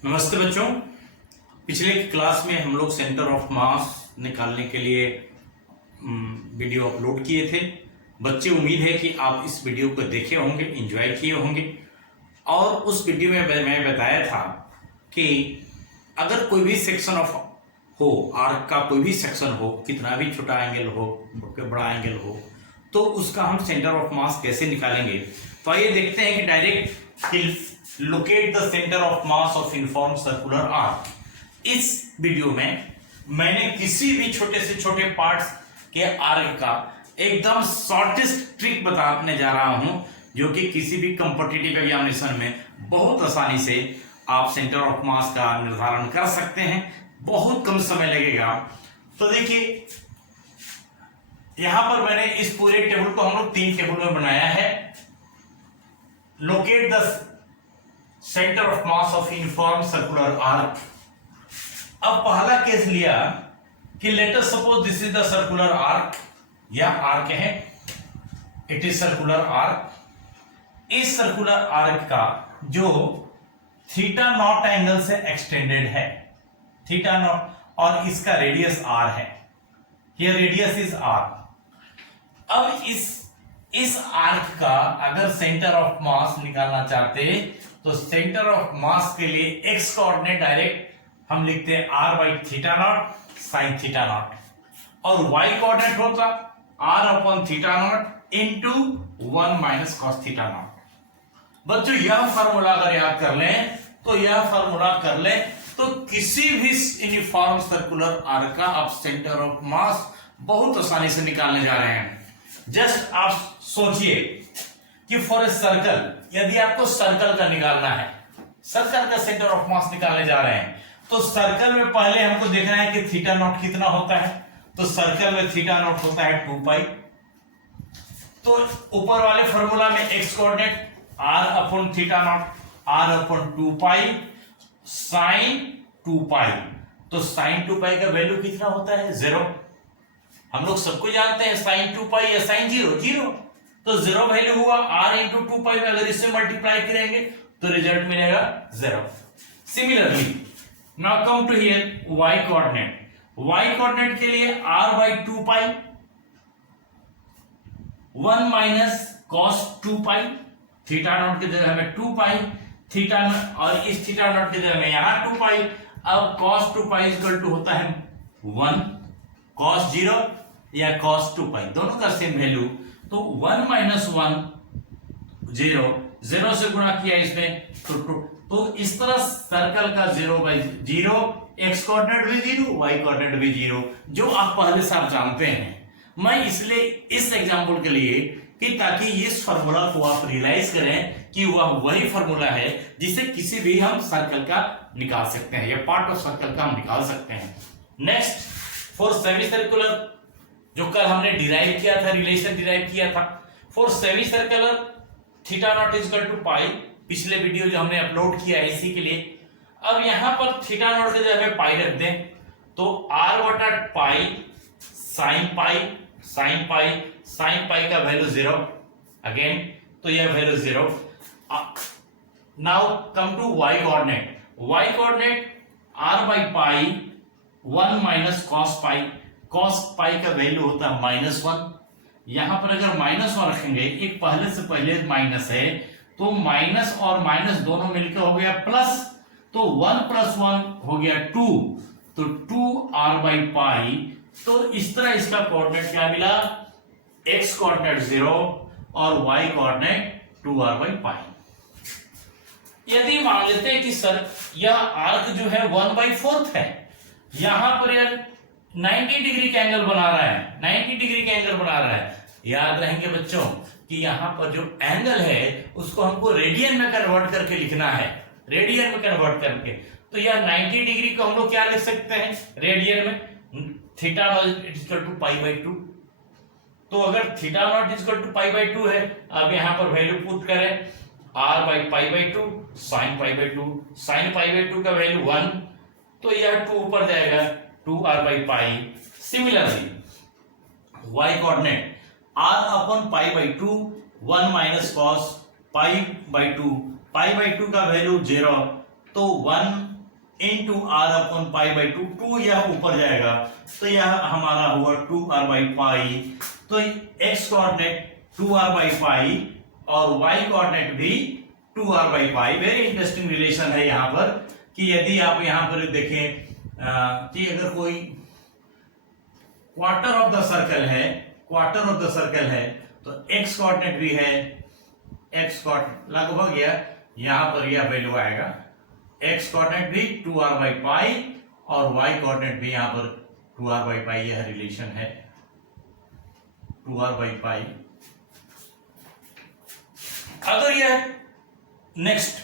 नमस्ते बच्चों। पिछले क्लास में हम लोग सेंटर ऑफ मास निकालने के लिए वीडियो अपलोड किए थे। बच्चे, उम्मीद है कि आप इस वीडियो को देखे होंगे, एंजॉय किए होंगे। और उस वीडियो में मैं बताया था कि अगर कोई भी सेक्शन ऑफ हो, आर्क का कोई भी सेक्शन हो, कितना भी छोटा एंगल हो, बड़ा एंगल हो, तो उसका हम सेंटर ऑफ मास कैसे निकालेंगे। तो आइए देखते हैं कि direct locate the centre of mass of uniform circular arc. इस वीडियो में मैंने किसी भी छोटे से छोटे पार्ट्स के आर्क का एकदम शॉर्टेस्ट ट्रिक बताने जा रहा हूं, जो कि किसी भी कॉम्पिटिटिव एग्जामिनेशन में बहुत आसानी से आप सेंटर ऑफ मास का निर्धारण कर सकते हैं। बहुत कम समय लगेगा। तो देखिए, यहां पर मैंने इस पूरे टेबल को हम लोग 3 टेबल में बनाया है। Locate the centre of mass of uniform circular arc. अब पहला केस लिया कि late us suppose this is the circular arc, या आर्क है, इट इज सर्कुलर आर्क। इस सर्कुलर आर्क का जो थीटा नॉट एंगल से एक्सटेंडेड है, थीटा नॉट, और इसका रेडियस आर है, ये रेडियस इज आर। अब इस आर्क का अगर सेंटर ऑफ मास निकालना चाहते तो सेंटर ऑफ मास के लिए एक्स कोऑर्डिनेट डायरेक्ट हम लिखते हैं R by theta naught sine theta naught, और वाई कोऑर्डिनेट होता R upon theta naught into 1 minus cos theta naught. बच्चों, यह फार्मूला अगर याद कर लें तो यह फार्मूला कर लें तो किसी भी यूनिफॉर्म सर्कुलर आर्क का आप सेंटर ऑफ मास बहुत आसानी से निकालने जा रहे हैं। जस्ट आप सोचिए कि फॉर ए सर्कल, यदि आपको सर्कल का निकालना है, सर्कल का सेंटर ऑफ मास निकालने जा रहे हैं, तो सर्कल में पहले हमको देखना है कि थीटा नॉट कितना होता है। तो सर्कल में थीटा नॉट होता है 2 पाई। तो ऊपर वाले फॉर्मूला में X coordinate R upon theta naught, R upon 2 pi sine 2 pi. तो साइन 2 पाई का वैल्यू कितना होता है? 0। हम लोग सबको जानते हैं साइन 2 पाई या साइन 0। तो 0 वैल्यू हुआ। r इंटू 2 पाई में अगर इससे मल्टीप्लाई करेंगे तो रिजल्ट मिलेगा 0। Similarly now come to here y coordinate. y coordinate के लिए r by 2 pi 1 minus cos 2 pi, theta naught की जगह में 2 पाई थीटा, और इस थीटा नॉट की जगह में यहां 2 पाई। अब cos 2 पाई इक्वल टू होता है 1, cos 0 या cos 2 पाई, दोनों का सेम वैल्यू। तो 1 माइनस 1 0 से गुणा किया इसमें तो इस तरह सर्कल का 0 बाई 0, एक्स कोऑर्डिनेट भी 0, वाई कोऑर्डिनेट भी 0, जो आप पहले से आप जानते हैं। मैं इसलिए इस एग्जांपल के लिए कि ताकि इस फार्मूला को आप रियलाइज करें कि वह वही फार्मूला है जिसे किसी भी हम सर्कल का निकाल सकते हैं, या पार्ट ऑफ सर्कल का हम निकाल सकते हैं। नेक्स्ट, फॉर सेमी सर्कुलर, जो कल हमने डिराइव किया था, रिलेशन डिराइव किया था, for semi circular theta naught is equal to pi, पिछले वीडियो जो हमने अपलोड किया है इसी के लिए। अब यहां पर थीटा नॉट की जगह पाई रख दें तो r बटा pi sine pi sine pi sine pi का वैल्यू 0 अगेन, तो यह value 0। Now come to y coordinate. y coordinate r by pi 1 minus cos pi, cos pi का वैल्यू होता है -1। यहां पर अगर -1 रखेंगे, एक पहले से पहले माइनस है, तो माइनस और माइनस दोनों मिलकर हो गया प्लस, तो 1 प्लस 1 हो गया 2, तो 2r बाई पाई। तो इस तरह इसका कोऑर्डिनेट क्या मिला? x कोऑर्डिनेट 0 और y कोऑर्डिनेट 2r बाई पाई। यदि मान लेते हैं कि सर यह आर्क जो है 1/4 है, यहां पर यार 90 डिग्री का एंगल बना रहा है, 90 डिग्री का एंगल बना रहा है। याद रहेंगे बच्चों कि यहां पर जो एंगल है उसको हमको रेडियन में कन्वर्ट करके लिखना है, रेडियन में कन्वर्ट करके। तो यह 90 डिग्री को हम लोग क्या लिख सकते हैं रेडियन में? Theta naught equal to pi by 2। तो अगर theta naught equal to pi by 2 है, अब यहां पर वैल्यू पुट करें r by pi by 2 sine pi by 2, sine pi by 2 का वैल्यू 1, तो यह 2 ऊपर जाएगा 2r by pi. Similarly y coordinate r upon pi by 2 1 minus cos pi by 2, pi by 2 का वैल्यू 0, तो 1 into R upon pi by 2, 2 यह ऊपर जाएगा तो यह हमारा हुआ 2r बाई पाई। तो x कोऑर्डिनेट 2r बाई पाई और y कोऑर्डिनेट भी 2r by pi. Very interesting relation है यहाँ पर कि यदि आप यहाँ पर देखें कि अगर कोई क्वार्टर ऑफ द सर्कल है तो x कोऑर्डिनेट भी है, x कोऑर्डिनेट लगभग यहाँ पर यह वैल्यू आएगा, x कोऑर्डिनेट भी 2r बाई पाई और y कोऑर्डिनेट भी यहाँ पर 2r बाई पाई, यह रिलेशन है 2r बाई पाई। अगर यह नेक्स्ट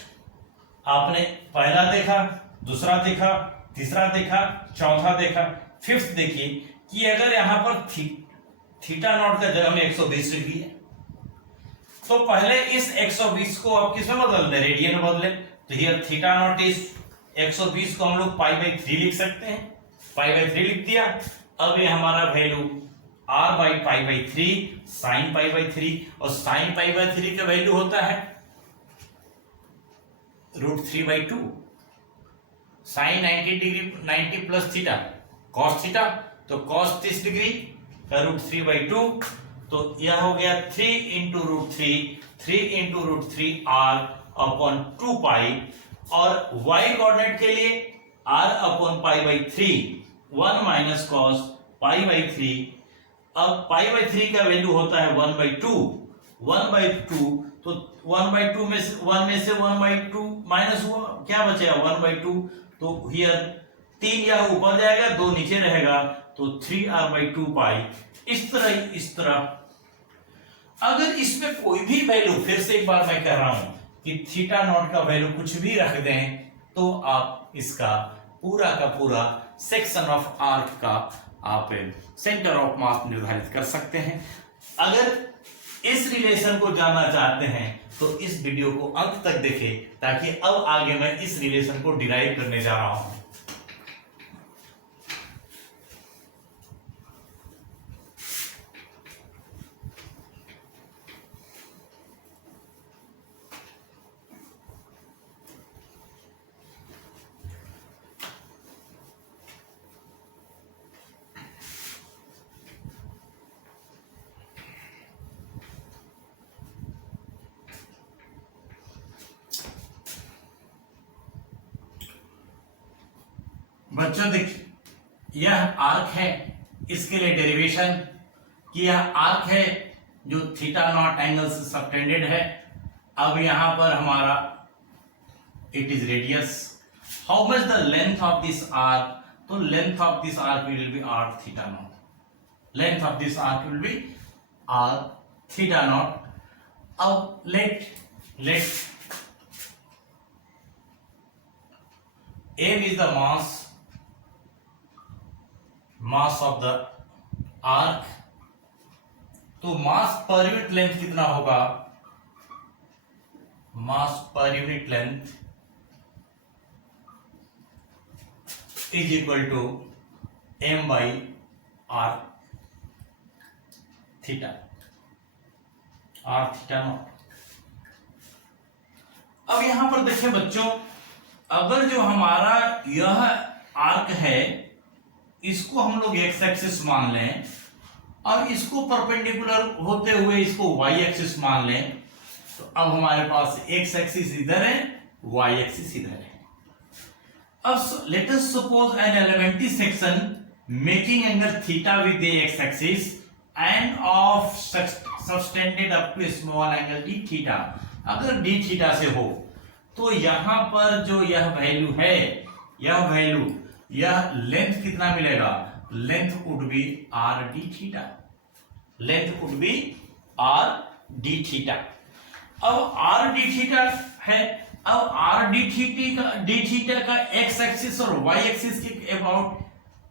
आपने पहला देखा, दूसरा देखा, तीसरा देखा, चौथा देखा, फिफ्थ देखिए कि अगर यहां पर थीटा नॉट का जगह में 120 डिग्री है तो पहले इस 120 को आप किसमें बदल दें, रेडियन में बदलें। तो हियर थीटा नॉट इज 120 को हम लोग पाई बाई 3 लिख सकते हैं, पाई बाई 3 लिख दिया। अब ये हमारा value r by pi by 3 sign pi by 3 और साइन पाई बाई 3 का वैल्यू होता है √3/2 sine 90 degree 90 plus theta cos theta, तो कॉस 30 डिग्री का √3/2, तो यह हो गया 3 इंटू √3 r अपॉन 2 पाई। और y कोऑर्डिनेट के लिए r upon pi by 3 1 minus cos pi by 3। अब पाई बाई 3 का वैल्यू होता है 1/2 तो 1/2 में से 1/2 माइनस हुआ, क्या बचेगा 1/2। तो हियर 3 यह ऊपर जाएगा, 2 नीचे रहेगा, तो 3r/2 पाई। इस तरह अगर इसमें कोई भी वैल्यू, फिर से एक बार मैं कह रहा हूं कि थीटा नॉट का वैल्यू कुछ भी रख दें तो आप इसका पूरा का पूरा सेक्शन ऑफ आर्क का आप सेंटर ऑफ मास निर्धारित कर सकते हैं। अगर इस रिलेशन को जानना चाहते हैं तो इस वीडियो को अंत तक देखें, ताकि अब आगे मैं इस रिलेशन को डिराइव करने जा रहा हूं। बच्चों देखिए यह आर्क है, इसके लिए डेरिवेशन कि यह आर्क है जो थीटा नॉट एंगल से सबटेंडेड है। अब यहां पर हमारा it is radius, how much the length of this arc, तो length of this arc will be r theta naught, length of this arc will be r theta naught. अब let m is the mass of the arc, तो मास per unit length कितना होगा, mass per unit length is equal to m by r theta naught. अब यहां पर देखें बच्चों, अगर जो हमारा यह आर्क है इसको हम लोग एक्स एक्सिस मान लें और इसको परपेंडिकुलर होते हुए इसको वाई एक्सिस मान लें, तो अब हमारे पास एक्स एक्सिस इधर है, वाई एक्सिस इधर है। अब let us suppose an elementary section making angle theta with the X axis and of subtended up to small angle D theta. अगर डी थीटा से हो तो यहां पर जो यह वैल्यू है, यह लेंथ कितना मिलेगा, length would be R D theta, length would be R D theta. अब आर डी थीटा है, अब आर डी थीटा का एक्स एक्सिस और वाई एक्सिस के अबाउट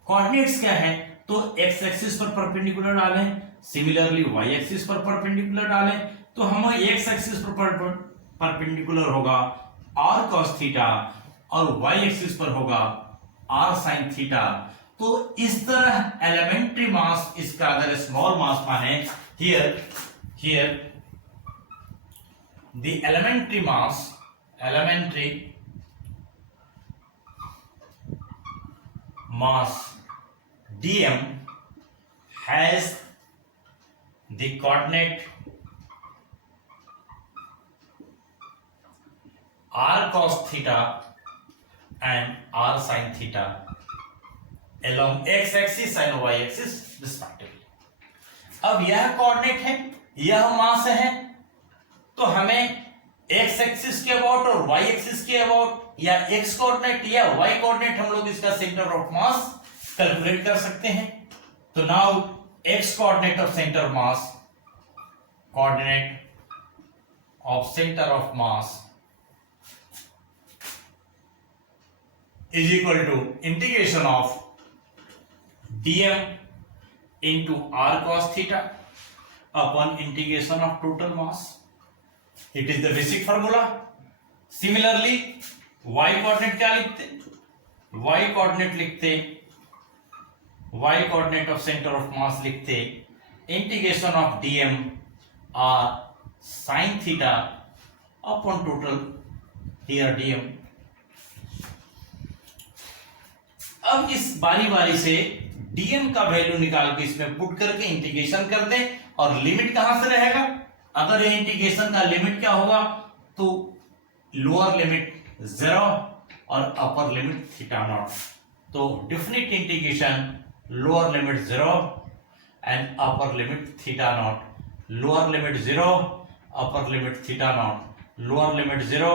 कोऑर्डिनेट्स क्या है, तो एक्स एक्सिस पर परपेंडिकुलर डालें, सिमिलरली वाई एक्सिस पर परपेंडिकुलर डालें, तो हमें एक्स एक्सिस पर परपेंडिकुलर होगा आर कॉस थीटा और वाई एक्सिस पर होगा आर साइन थीटा। तो इस तरह एलिमेंट्री मास, इसका अगर स्मॉल मास माने, here the elementary mass dm has the coordinate r cos theta and r sin theta along x axis and y axis respectively. अब यह कोऑर्डिनेट है, यह मास है, तो हमें x एक्सिस के अबाउट और y एक्सिस के अबाउट या x कोऑर्डिनेट या y कोऑर्डिनेट हम लोग इसका सेंटर ऑफ मास कैलकुलेट कर सकते हैं. तो now x coordinate of centre of mass, coordinate of centre of mass is equal to integration of dm into r cos theta upon integration of total mass. It is the basic formula. Similarly, y coordinate क्या लिखते? y coordinate लिखते, y coordinate of center of mass लिखते integration of dm r sin theta upon total here dm. अब इस बारी बारी से dm का वैल्यू निकाल के इसमें पुट करके इंटीग्रेशन कर दें और लिमिट कहां से रहेगा? अगर ये इंटीग्रेशन का लिमिट क्या होगा तो लोअर लिमिट 0 और अपर लिमिट थीटा नॉट. तो definite integration lower limit 0 and upper limit theta naught, lower limit 0 upper limit theta naught, lower limit 0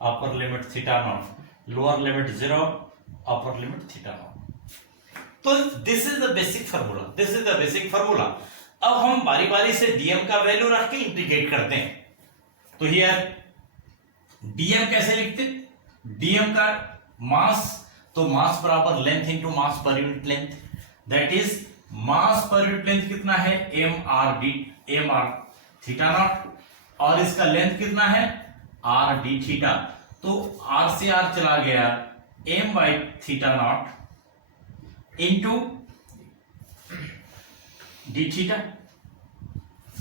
upper limit theta naught, lower limit 0 upper limit theta naught. तो this is the basic formula, this is the basic formula. अब हम बारी बारी से dm का value रख के integrate करते हैं. तो हियर dm कैसे लिखते? dm का मास, तो मास बराबर length into mass per unit length, that is mass per unit length कितना है mr थीटा नॉट, और इसका लेंथ कितना है r d थीटा. तो r से r चला गया m by theta naught into D theta,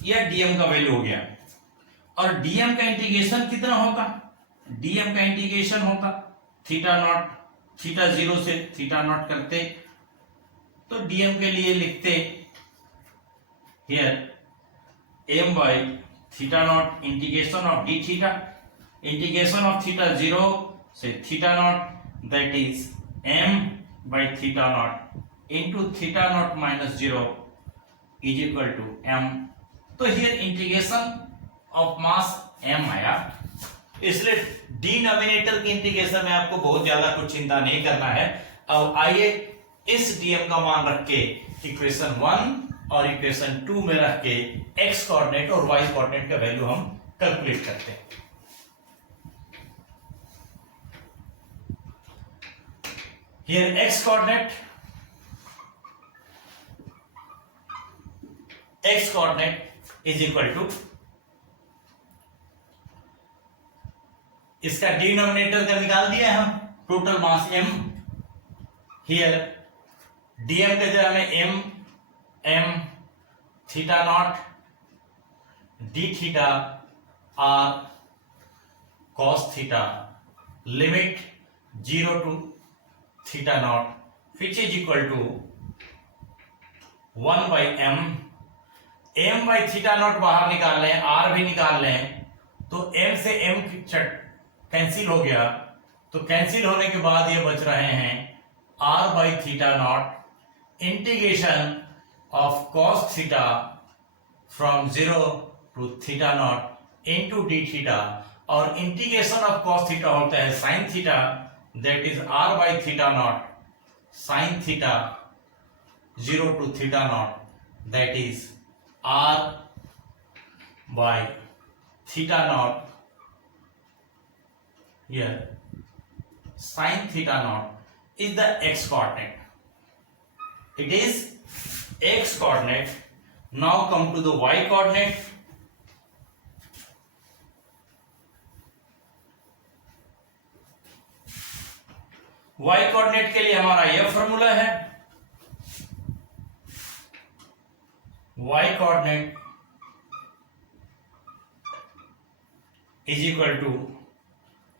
यह dm का वैल्यू हो गया. और dm का इंटीग्रेशन कितना होगा? dm का इंटीग्रेशन होगा थीटा नॉट, थीटा 0 से थीटा नॉट करते, तो dm के लिए लिखते here m by theta not integration of D theta, integration of theta 0 से theta naught, that is m by theta naught into theta naught minus 0 is equal to m. तो here integration of mass m आया, इसलिए denominator की integration में आपको बहुत ज्यादा कुछ चिंता नहीं करना है. अब आइए इस dm का मान रख के इक्वेशन 1 और इक्वेशन 2 में रख के x कोऑर्डिनेट और y कोऑर्डिनेट का वैल्यू हम कैलकुलेट करते हैं. Here x coordinate is equal to, इसका डिनोमिनेटर का निकाल दिया है हम, total mass m. Here dm के जगह में m theta naught d theta r cos theta limit 0 to theta not which is equal to 1 by m by theta not बाहर निकाल लें, r भी निकाल लें, तो m से m कैंसिल हो गया, तो कैंसिल होने के बाद ये बच रहे हैं r by theta not integration of cos theta from 0 to theta not into d theta, और इंटीग्रेशन ऑफ cos थीटा होता है sin theta, that is r by theta naught sin theta 0 to theta naught, that is r by theta naught here sin theta naught is the x coordinate. It is x coordinate. Now come to the y coordinate. y coordinate के लिए हमारा यह formula है, y कोऑर्डिनेट is equal to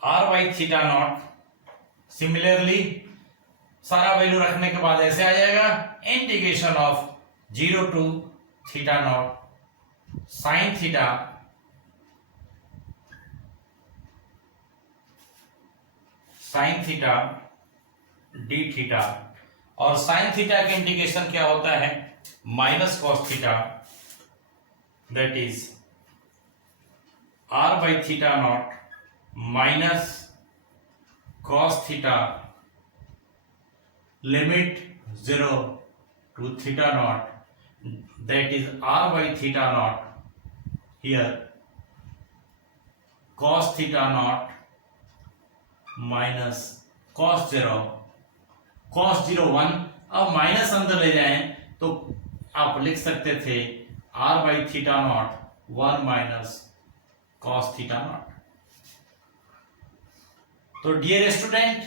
r by theta naught. Similarly सारा value रखने के बाद ऐसे आ जाएगा, integration of 0 to theta naught sine theta D theta, और साइन थीटा के इंटीग्रेशन क्या होता है, minus cos theta, that is r by theta naught minus cos theta limit 0 to theta naught, that is r by theta naught, here cos theta naught minus cos 0 1, अब minus अंदर ले जाएं तो आप लिख सकते थे r by theta naught 1 minus cos theta naught. तो dear student,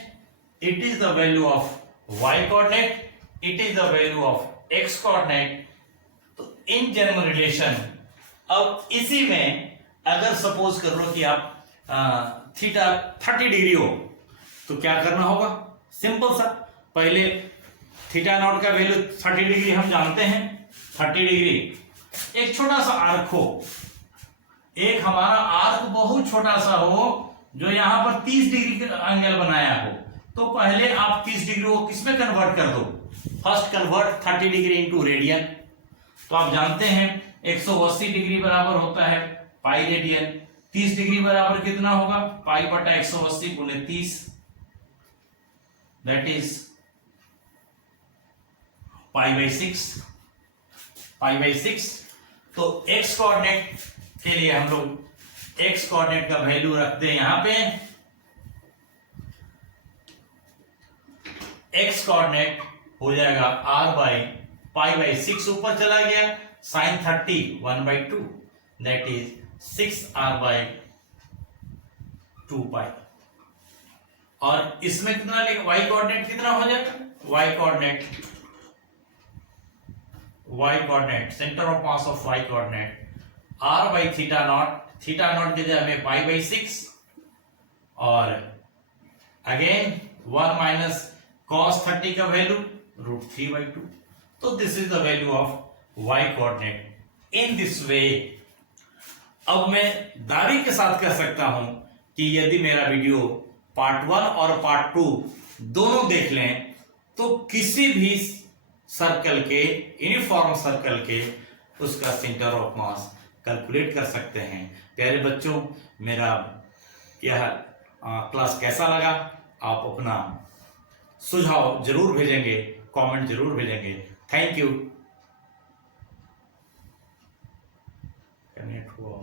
it is the value of y coordinate, it is the value of x coordinate. तो इन जनरल रिलेशन, अब इसी में अगर सपोज कर लो कि आप थीटा 30 डिग्री हो तो क्या करना होगा, सिंपल सा, पहले थीटा नॉट का वैल्यू 30 डिग्री हम जानते हैं, 30 डिग्री, एक छोटा सा आर्क हो, एक हमारा आर्क बहुत छोटा सा हो जो यहां पर 30 डिग्री का एंगल बनाया हो, तो पहले आप 30 डिग्री को किसमें कन्वर्ट कर दो, first convert 30 degree into radian. तो आप जानते हैं 180 डिग्री बराबर होता है पाई रेडियन, 30 डिग्री बराबर कितना होगा, पाई बटा 180 गुने 30, दैट इज पाई बाई 6। तो x कोऑर्डिनेट के लिए हम लोग x कोऑर्डिनेट का वैल्यू रखते हैं यहां पे, x कोऑर्डिनेट हो जाएगा r बाई पाई बाई 6, ऊपर चला गया, sine 30 1/2, that is 6r by 2 pi, और इसमें कितना लेगा, y कोऑर्डिनेट कितना हो जाएगा, y coordinate centre of mass of y coordinate r by theta not के जगह हमें पाई बाई 6, और अगेन 1 माइनस cos 30 का वैल्यू √3/2। तो this is the value of y coordinate in this way. अब मैं दावे के साथ कह सकता हूं कि यदि मेरा वीडियो पार्ट 1 और पार्ट 2 दोनों देख लें तो किसी भी सर्कल के, यूनिफॉर्म सर्कल के, उसका सेंटर ऑफ मास कैलकुलेट कर सकते हैं। प्यारे बच्चों, मेरा यह क्लास कैसा लगा, आप अपना सुझाव जरूर भेजेंगे, कमेंट जरूर भेजेंगे। Thank you. कनेक्ट हुआ।